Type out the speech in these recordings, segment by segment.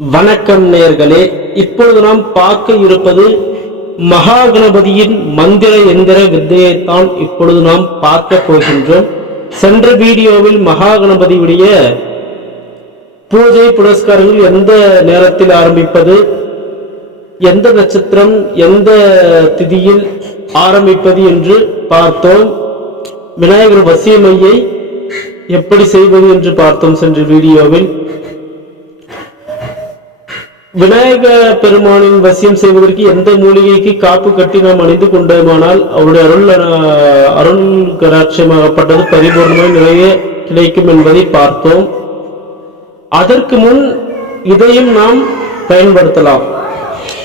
வணக்கம் நேர்களே இப்பொழுது நாம் பார்க்க இருப்பது மகா கணபதியின் மந்திர எந்திர வித்தையைத்தான் இப்பொழுது நாம் பார்க்க போகின்றோம். சென்ற வீடியோவில் மகா கணபதியுடைய பூஜை புரஸ்காரங்கள் எந்த நேரத்தில் ஆரம்பிப்பது எந்த நட்சத்திரம் எந்த திதியில் ஆரம்பிப்பது என்று பார்த்தோம். விநாயகர் வசியமையை எப்படி செய்வது என்று பார்த்தோம் சென்ற வீடியோவில். விநாயக பெருமானின் வசியம் செய்வதற்கு எந்த மூலிகைக்கு காப்பு கட்டி நாம் அணிந்து கொண்டோமானால் அவருடைய அருள் அருள் கராட்சியமாகப்பட்டது பரிபூர்ணமாக நிறைய கிடைக்கும் என்பதை பார்த்தோம். அதற்கு முன் இதையும் நாம் பயன்படுத்தலாம்.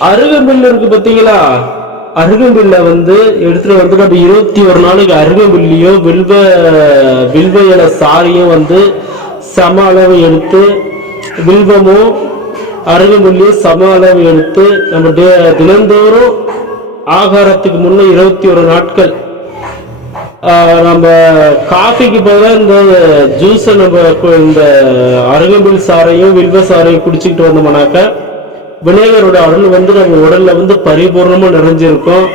அருகம்பில் இருக்கு பார்த்தீங்களா? அருகம்பில்ல வந்து எடுத்துட்டு வந்து நம்ம இருபத்தி ஒரு நாளைக்கு அருகம்பில்லையோ வில்வ வில்வ இலை சாரியும் வந்து சம அளவு எடுத்து வில்வமோ அருகம்பில்லையும் சம அளவு எடுத்து நம்ம தினந்தோறும் ஆகாரத்துக்கு முன்னே இருபத்தி ஒரு நாட்கள். நம்ம காஃபிக்கு பதிலாக இந்த ஜூஸை நம்ம இந்த அருகம்பில் சாறையும் வில்வ சாறையும் குடிச்சிக்கிட்டு வந்தோம்னாக்கா விநாயகரோட அருள் வந்து நம்ம உடலில் வந்து பரிபூர்ணமாக நிறைஞ்சிருக்கும்.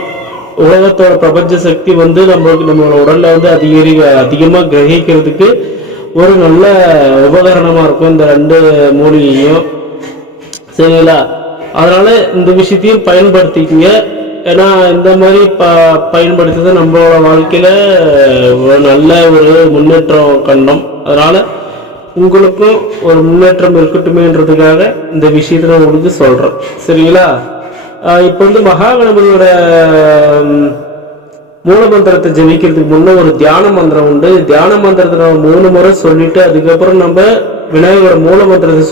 உலகத்தோட பிரபஞ்ச சக்தி வந்து நம்மளுக்கு நம்மளோட உடலில் வந்து அதிகரி அதிகமாக கிரகிக்கிறதுக்கு ஒரு நல்ல உபகரணமாக இருக்கும் இந்த ரெண்டு மூலிகையும். சரிங்களா அதனால இந்த விஷயத்தையும் பயன்படுத்திக்கங்க. ஏன்னா இந்த மாதிரி ப பயன்படுத்துறது நம்மளோட வாழ்க்கையில ஒரு நல்ல ஒரு முன்னேற்றம் கண்டோம். அதனால உங்களுக்கும் ஒரு முன்னேற்றம் இருக்கட்டுமேன்றதுக்காக இந்த விஷயத்தை நான் உங்களுக்கு சொல்றேன். சரிங்களா? இப்போ வந்து மகா கணபதியோட மூலமந்திரத்தை ஜெபிக்கிறதுக்கு முன்னே ஒரு தியான மந்திரம் உண்டு. தியான மந்திரத்தை நம்ம மூணு முறை சொல்லிட்டு அதுக்கப்புறம் நம்ம விநாயகரோட மூல மந்திரத்தை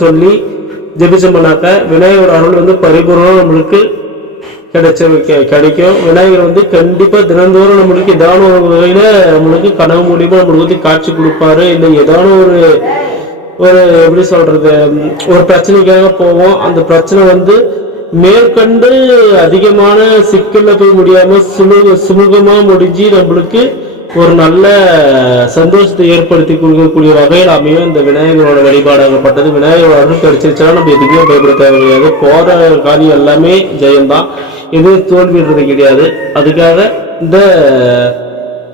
சொல்லி பண்ணாக்க விநாயகர் அருள் வந்து பரிபூர்ணம் நம்மளுக்கு கிடைச்ச கெ- கிடைக்கும். விநாயகர் வந்து கண்டிப்பா தினந்தோறும் நம்மளுக்கு ஏதான ஒரு வகையில நம்மளுக்கு கனவு மூலியமா நம்மளுக்கு வந்து காட்சி கொடுப்பாரு. இல்லை ஏதான ஒரு ஒரு எப்படி சொல்றது ஒரு பிரச்சனைக்காக போவோம். அந்த பிரச்சனை வந்து மேற்கண்டு அதிகமான சிக்கல்ல போய் முடியாம சுமு சுமூகமா முடிஞ்சு நம்மளுக்கு ஒரு நல்ல சந்தோஷத்தை ஏற்படுத்தி கொடுக்கக்கூடிய வகையில் அமையும் இந்த விநாயகரோட வழிபாடாகப்பட்டது விநாயகரோட அருள் கிடைச்சிருச்சுன்னா நம்ம எதுக்குமே பயப்பட தேவை கிடையாது போற காரியம் எல்லாமே ஜெயம்தான். எதுவும் தோல்விடுறது கிடையாது. அதுக்காக இந்த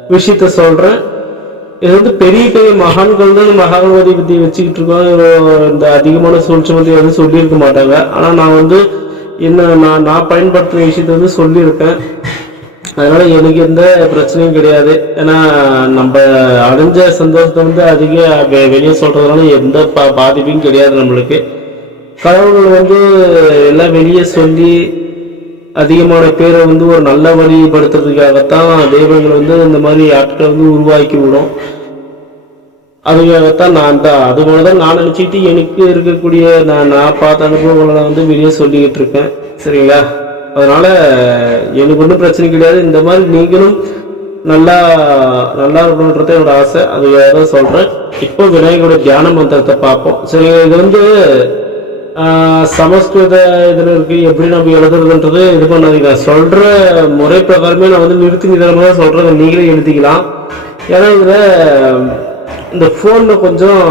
விஷயத்த சொல்றேன். இது வந்து பெரிய பெரிய மகான்கள் தான் இந்த மகாகணபதி பத்தி வச்சுக்கிட்டு இருக்கோம். இந்த அதிகமான சூழ்ச்சி வந்து எதுவும் சொல்லியிருக்க மாட்டாங்க. ஆனா நான் வந்து என்ன நான் நான் பயன்படுத்துகிற விஷயத்த வந்து சொல்லியிருக்கேன். அதனால எனக்கு எந்த பிரச்சனையும் கிடையாது. ஏன்னா நம்ம அடைஞ்ச சந்தோஷத்தை வந்து அதிக வெ- வெளியே சொல்றதுனால எந்த பா பாதிப்பும் கிடையாது நம்மளுக்கு. கடவுள் வந்து எல்லாம் வெளியே சொல்லி அதிகமான பேரை வந்து ஒரு நல்ல வழிபடுத்துறதுக்காகத்தான் தெய்வங்கள் வந்து இந்த மாதிரி ஆட்களை வந்து உருவாக்கி விடும். அதுக்காகத்தான் நான் தான். அது போல தான் நான் நினச்சிக்கிட்டு எனக்கு இருக்கக்கூடிய நான் நான் பார்த்த அனுபவங்களை வந்து வெளியே சொல்லிக்கிட்டு இருக்கேன். சரிங்களா? அதனால் எனக்கு ஒன்றும் பிரச்சனை கிடையாது. இந்த மாதிரி நீங்களும் நல்லா நல்லா இருக்கணுன்றது என்னோட ஆசை. அது தான் சொல்கிறேன் இப்போ விநாயகரோட தியான மந்திரத்தை பார்ப்போம். சரி இது வந்து சமஸ்கிருத இதில் இருக்கு. எப்படி நம்ம எழுதுறதுன்றது இது பண்ணாதீங்க. சொல்கிற முறை பிரகாரமே நான் வந்து நிறுத்தி நிதானமாக தான் சொல்கிறேன் நீங்களே எழுதிக்கலாம். ஏன்னா இதில் இந்த ஃபோனில் கொஞ்சம்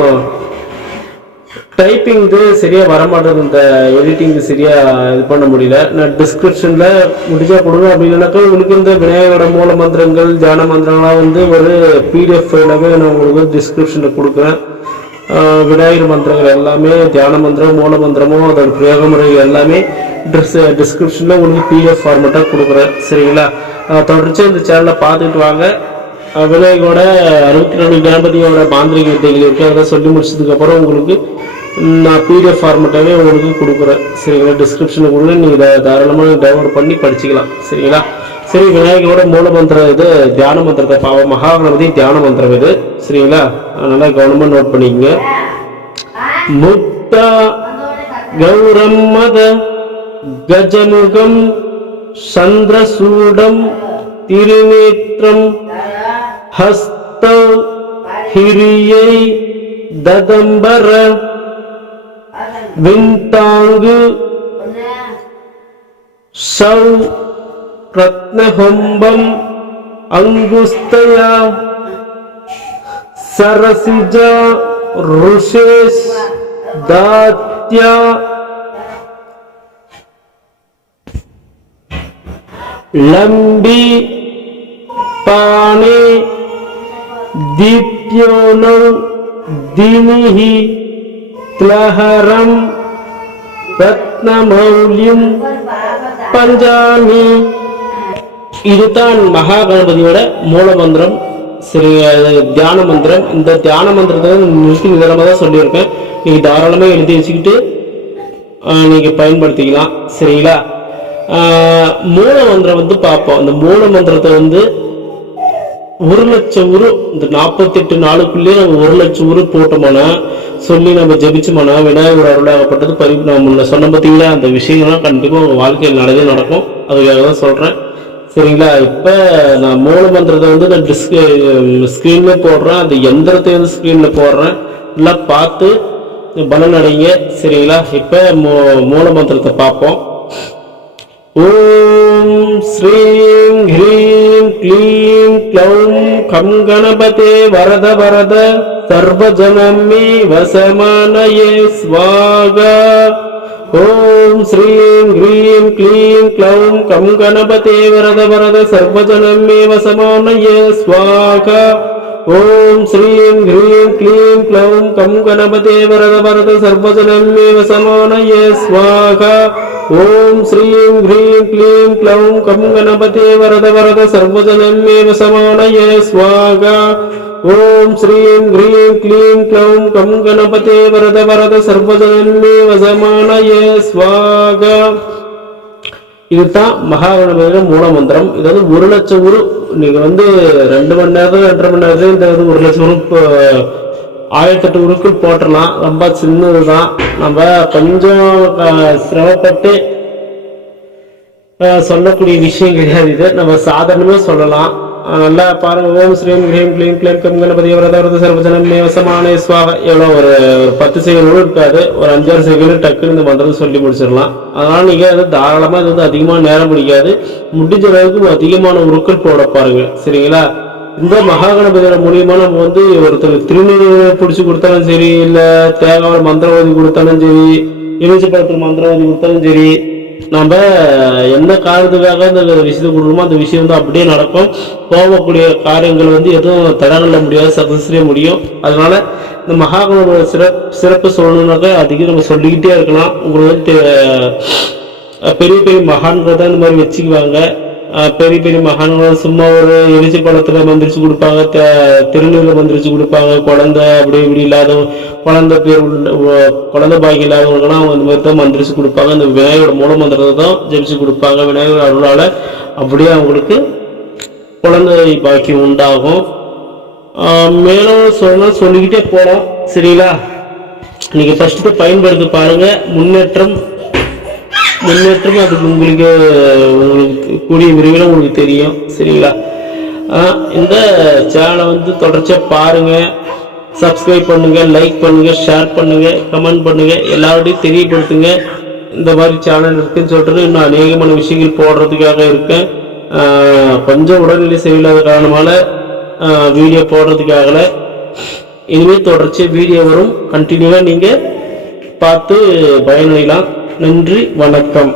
டைப்பிங் இது சரியா வர இந்த எடிட்டிங் சரியாக இது பண்ண முடியல. நான் டிஸ்கிரிப்ஷனில் முடிஞ்சால் கொடுங்க அப்படின்னாக்கா உங்களுக்கு இந்த விநாயகரோட மூல மந்திரங்கள் தியான மந்திரங்கள்லாம் வந்து ஒரு பிடிஎஃப் ஃபைலாகவே நான் உங்களுக்கு டிஸ்கிரிப்ஷனில் கொடுக்குறேன். விநாயகர் மந்திரங்கள் எல்லாமே தியான மந்திரம் மூல மந்திரமோ அதோட பிரயோக முறைகள் எல்லாமே டிஸ் டிஸ்கிரிப்ஷனில் உங்களுக்கு பிடிஎஃப் ஃபார்மெட்டாக கொடுக்குறேன். சரிங்களா? தொடர்ச்சி இந்த சேனலை பார்த்துட்டு வாங்க. விநாயகோட அறுபத்தி நாலு கணபதியோட மாந்திரிக வித்தைகள் இருக்குது அதெல்லாம் சொல்லி முடிச்சதுக்கப்புறம் உங்களுக்கு நான் பிடிஎஃப் ஃபார்மெட்டாவே உங்களுக்கு கொடுக்குறேன். சரிங்களா? டிஸ்கிரிப்ஷனில் கொடுங்க. நீங்கள் தாராளமாக டவுன்லோட் பண்ணி படிச்சுக்கலாம். சரிங்களா? சரி விநாயகரோட மூல மந்திரம் இது. தியான மந்திரத்தை பாவம் மகாகணபதி தியான மந்திரம் இது. சரிங்களா? அதனால் கவனமாக நோட் பண்ணிக்கங்க. முக்தா கௌரம் மத கஜமுகம் சந்திரசூடம் திருநேற்றம் ஹஸ்தௌ ஹிரியை ததம்பர न्ताङ्गम्बम् अङ्गुस्तया सरसिजा ऋषेस् दात्याम्बि पाणे दीप्योनौ दिनिः த்லஹரம் ரத்னமௌல்யம் பஞ்சாமி. இதுதான் மகா கணபதியோட மூல மந்திரம். சரி தியான மந்திரம். இந்த தியான மந்திரத்தை வந்து நிறுத்தி நிதானமாக தான் சொல்லியிருக்கேன் நீங்கள் தாராளமாக எழுதி வச்சுக்கிட்டு நீங்கள் பயன்படுத்திக்கலாம். சரிங்களா? மூல மந்திரம் வந்து பார்ப்போம். அந்த மூல மந்திரத்தை வந்து ஒரு லட்சம் ஊரு இந்த நாற்பத்தெட்டு நாளுக்குள்ளேயே நம்ம ஒரு லட்சம் ஊரு போட்டோம்னா சொல்லி நம்ம ஜெபிச்சோம்னா விநாயகர் அருளாகப்பட்டது பரி நம்ம முன்ன சொன்ன பார்த்தீங்களா? அந்த விஷயங்கள்லாம் கண்டிப்பாக உங்கள் வாழ்க்கையில் நடந்தே நடக்கும். அதுக்காக தான் சொல்கிறேன் சரிங்களா? இப்போ நான் மூல மந்திரத்தை வந்து நான் டிஸ்க் ஸ்க்ரீனில் போடுறேன். அந்த எந்திரத்தை வந்து ஸ்க்ரீனில் போடுறேன். நல்லா பார்த்து பலன் அடைங்க. சரிங்களா? இப்போ மூ மூல மந்திரத்தை பார்ப்போம். ஓம் ஸ்ரீம் ஹ்ரீம் க்ளீம் क्लौं खं गणपते वरद वरद सर्वजनं मे वसमानये स्वागा ॐ श्रीं ह्रीं क्लीं क्लौं खं गणपते वरद वरद सर्वजनं मे वसमानये स्वागा ஓம் ஸ்ரீம் ஹ்ரீம் க்ளீம் க்ளௌம் கம் கணபதே வரத வரத சர்வஜனமேவ சமோனயே ஸ்வாகா ஓம் ஸ்ரீம் ஹ்ரீம் க்ளீம் க்ளௌம் கம் கணபதே வரத வரத சர்வஜனமேவ சமோனயே ஸ்வாகா ஓம் ஸ்ரீம் ஹ்ரீம் க்ளீம் க்ளௌம் கம் கணபதே வரத வரத சர்வஜனமேவ சமானயே ஸ்வாகா இதுதான் மகாகணபதியின் மூல மந்திரம் இது வந்து ஒரு லட்சம் ஒரு நீங்க வந்து ரெண்டு மணி நேரம் ரெண்டரை மணி நேரத்துல இந்த இது ஒரு லட்சம் உரு ஆயிரத்தெட்டு உருக்குள் போட்டுடலாம். ரொம்ப சின்னது தான் நம்ம கொஞ்சம் சிரமப்பட்டு சொல்லக்கூடிய விஷயம் கிடையாது இது. நம்ம சாதாரணமே சொல்லலாம். நல்லா பாருங்க ஓம் ஸ்ரீம் ஹ்ரீம் க்ளீம் க்ளீம் கம் கணபதி வரத சர்வஜனம் நேவசமான சுவாக. எவ்வளோ ஒரு ஒரு பத்து செகண்ட் இருக்காது. ஒரு அஞ்சாறு செகண்ட் டக்குன்னு இந்த மந்திரத்தை சொல்லி முடிச்சிடலாம். அதனால் நீங்கள் அது தாராளமாக இது வந்து அதிகமாக நேரம் பிடிக்காது. முடிஞ்ச அளவுக்கு அதிகமான உருக்கள் போட பாருங்கள். சரிங்களா? இந்த மகா கணபதியோட மூலியமா நம்ம வந்து ஒருத்தர் திருநீர் பிடிச்சி கொடுத்தாலும் சரி இல்லை தேங்காவில் மந்திரம் ஓதி கொடுத்தாலும் சரி எலுமிச்சை பழத்துக்கு மந்திரம் ஓதி கொடுத்தாலும் சரி நம்ம என்ன காரணத்துக்காக இந்த விஷயத்தை கொடுக்கணுமோ அந்த விஷயம் வந்து அப்படியே நடக்கும். போகக்கூடிய காரியங்கள் வந்து எதுவும் தடங்கல முடியாது சக்சஸ்லேயே முடியும். அதனால இந்த மகாகணபோட சிறப்பு சிறப்பு சொல்லணும்னாக்கா அதிகம் நம்ம சொல்லிக்கிட்டே இருக்கலாம். உங்களுக்கு பெரிய பெரிய மகான்கள் தான் இந்த மாதிரி வச்சுக்குவாங்க. பெரிய பெரிய மகான்கள் சும்மா ஒரு எரிசி பழத்துல மந்திரிச்சு கொடுப்பாங்க த- திருநீர்ல மந்திரிச்சு கொடுப்பாங்க. குழந்தை அப்படி இப்படி இல்லாத குழந்தை பேர் குழந்தை பாக்கி இல்லாதவங்களுக்குலாம் அந்த இந்த மாதிரி தான் மந்திரிச்சு கொடுப்பாங்க. இந்த விநாயகரோட மூல மந்திரத்தை தான் ஜெபிச்சு கொடுப்பாங்க. விநாயகர் அருளால அப்படியே அவங்களுக்கு குழந்தை பாக்கியம் உண்டாகும். மேலும் சொன்னா சொல்லிக்கிட்டே போகலாம் சரிங்களா? நீங்க ஃபர்ஸ்ட் பயன்படுத்தி பாருங்க. முன்னேற்றம் முன்னேற்றம் அதுக்கு உங்களுக்கு உங்களுக்கு கூடிய விரைவில் உங்களுக்கு தெரியும் சரிங்களா? இந்த சேனலை வந்து தொடர்ச்சியாக பாருங்கள் சப்ஸ்கிரைப் பண்ணுங்கள் லைக் பண்ணுங்கள் ஷேர் பண்ணுங்கள் கமெண்ட் பண்ணுங்கள் எல்லாரோடையும் தெரியப்படுத்துங்க. இந்த மாதிரி சேனல் இருக்குன்னு சொல்லிட்டு இன்னும் அநேகமான விஷயங்கள் போடுறதுக்காக இருக்கேன். கொஞ்சம் உடல்நிலை சரியில்லாத காரணமால வீடியோ போடுறதுக்காகல. இனிமேல் தொடர்ச்சியாக வீடியோ வரும். கண்டினியூவாக நீங்கள் பார்த்து பயனடையலாம். நன்றி வணக்கம்.